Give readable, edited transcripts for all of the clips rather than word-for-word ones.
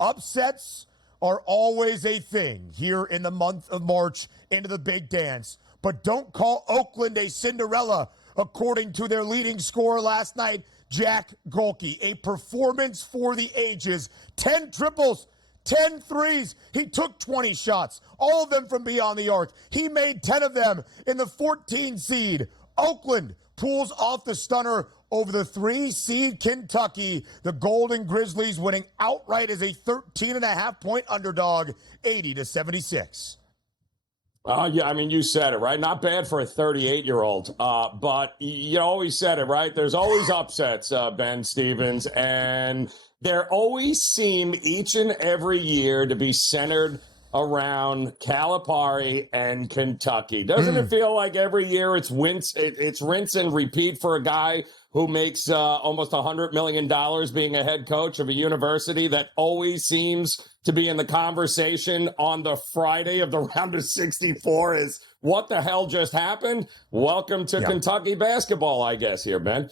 Upsets are always a thing here in the month of March into the big dance. But don't call Oakland a Cinderella, according to their leading scorer last night, Jack Golke. A performance for the ages. 10 triples, 10 threes. He took 20 shots, all of them from beyond the arc. He made 10 of them in the 14 seed. Oakland pulls off the stunner over the 3-seed Kentucky. The Golden Grizzlies winning outright as a 13.5-point underdog, 80-76. Yeah, I mean, you said it, right? Not bad for a 38-year-old, but you always said it, right? There's always upsets, Ben Stevens, and there always seem each and every year to be centered around Calipari and Kentucky. Doesn't it feel like every year it's rinse and repeat for a guy who makes almost $100 million being a head coach of a university that always seems to be in the conversation on the Friday of the round of 64 is what the hell just happened? Welcome to Kentucky basketball, I guess, here, Ben.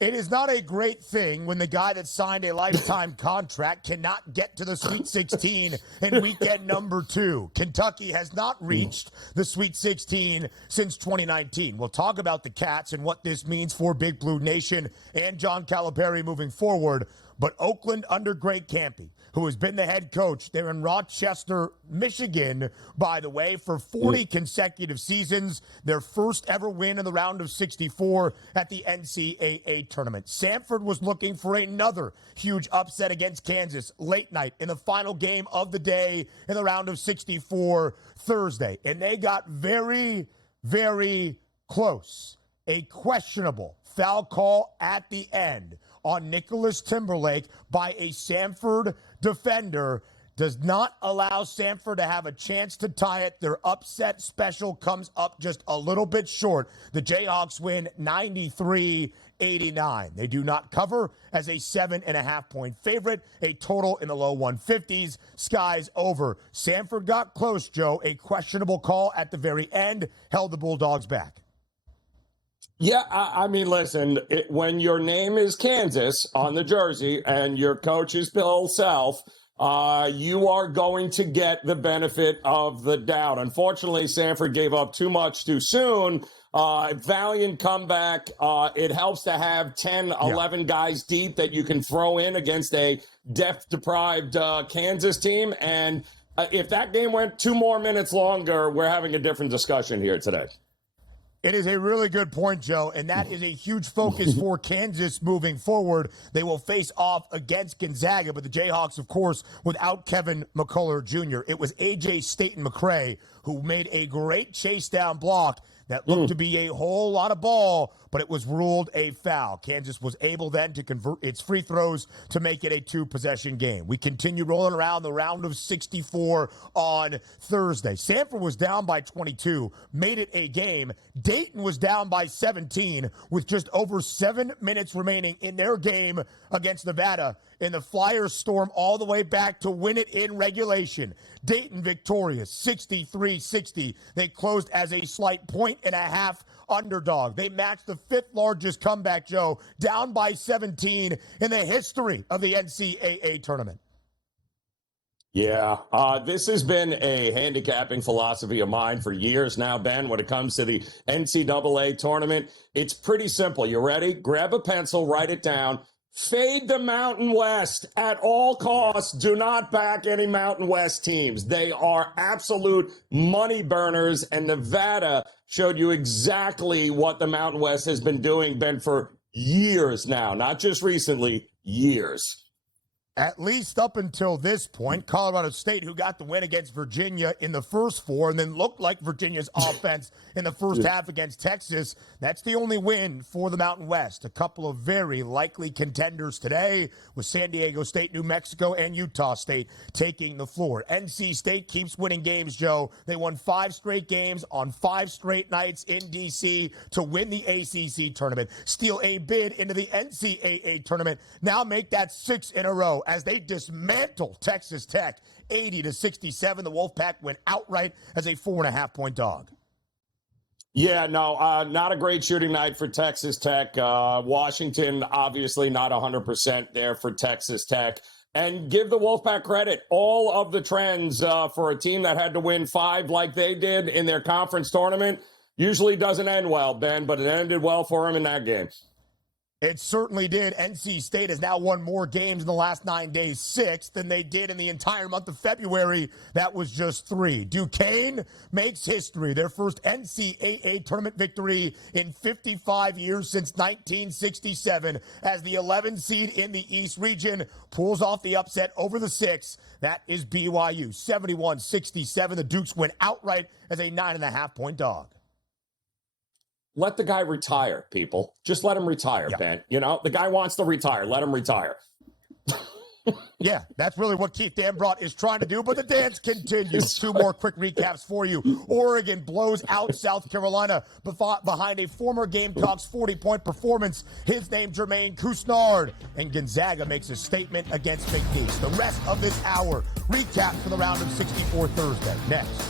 It is not a great thing when the guy that signed a lifetime contract cannot get to the Sweet 16 in weekend number 2. Kentucky has not reached the Sweet 16 since 2019. We'll talk about the Cats and what this means for Big Blue Nation and John Calipari moving forward. But Oakland under Greg Kampe, who has been the head coach there in Rochester, Michigan, by the way, for 40 consecutive seasons, their first ever win in the round of 64 at the NCAA tournament. Sanford was looking for another huge upset against Kansas late night in the final game of the day in the round of 64 Thursday. And they got very, very close. A questionable foul call at the end on Nicholas Timberlake by a Sanford defender does not allow Sanford to have a chance to tie it. Their upset special comes up just a little bit short. The Jayhawks win 93-89. They do not cover as a 7.5-point favorite, a total in the low 150s. Skies over. Sanford got close, Joe. A questionable call at the very end held the Bulldogs back. Yeah, I mean, listen, when your name is Kansas on the jersey and your coach is Bill Self, you are going to get the benefit of the doubt. Unfortunately, Sanford gave up too much too soon. Valiant comeback. It helps to have 10, 11 guys deep that you can throw in against a depth-deprived Kansas team. And if that game went 2 more minutes longer, we're having a different discussion here today. It is a really good point, Joe, and that is a huge focus for Kansas moving forward. They will face off against Gonzaga, but the Jayhawks, of course, without Kevin McCullough Jr. It was A.J. Staten-McCray who made a great chase down block that looked to be a whole lot of ball, but it was ruled a foul. Kansas was able then to convert its free throws to make it a 2-possession game. We continue rolling around the round of 64 on Thursday. Sanford was down by 22, made it a game. Dayton was down by 17 with just over 7 minutes remaining in their game against Nevada. And the Flyers storm all the way back to win it in regulation. Dayton victorious, 63-60. They closed as a slight 1.5 underdog. They matched the 5th largest comeback, Joe, down by 17 in the history of the NCAA tournament. Yeah, this has been a handicapping philosophy of mine for years now, Ben, when it comes to the NCAA tournament. It's pretty simple. You ready? Grab a pencil, write it down. Fade the Mountain West at all costs. Do not back any Mountain West teams. They are absolute money burners, and Nevada showed you exactly what the Mountain West has been doing, Ben, for years now, not just recently, years. At least up until this point, Colorado State, who got the win against Virginia in the first 4 and then looked like Virginia's offense in the first half against Texas, that's the only win for the Mountain West. A couple of very likely contenders today with San Diego State, New Mexico, and Utah State taking the floor. NC State keeps winning games, Joe. They won 5 straight games on 5 straight nights in D.C. to win the ACC tournament, steal a bid into the NCAA tournament, now make that 6 in a row as they dismantle Texas Tech 80-67. The Wolfpack went outright as a 4.5-point dog. Yeah, no, not a great shooting night for Texas Tech. Washington, obviously not 100% there for Texas Tech. And give the Wolfpack credit. All of the trends for a team that had to win 5 like they did in their conference tournament usually doesn't end well, Ben, but it ended well for them in that game. It certainly did. NC State has now won more games in the last 9 days, 6, than they did in the entire month of February. That was just 3. Duquesne makes history. Their first NCAA tournament victory in 55 years since 1967 as the 11 seed in the East region pulls off the upset over the 6. That is BYU, 71-67. The Dukes win outright as a 9.5-point dog. Let the guy retire, people. Just let him retire, Ben. You know, the guy wants to retire. Let him retire. Yeah, that's really what Keith Dambrot is trying to do, but the dance continues. 2 more quick recaps for you. Oregon blows out South Carolina behind a former Gamecocks 40-point performance. His name, Jermaine Couisnard. And Gonzaga makes a statement against McNeese. The rest of this hour, recap for the round of 64 Thursday. Next.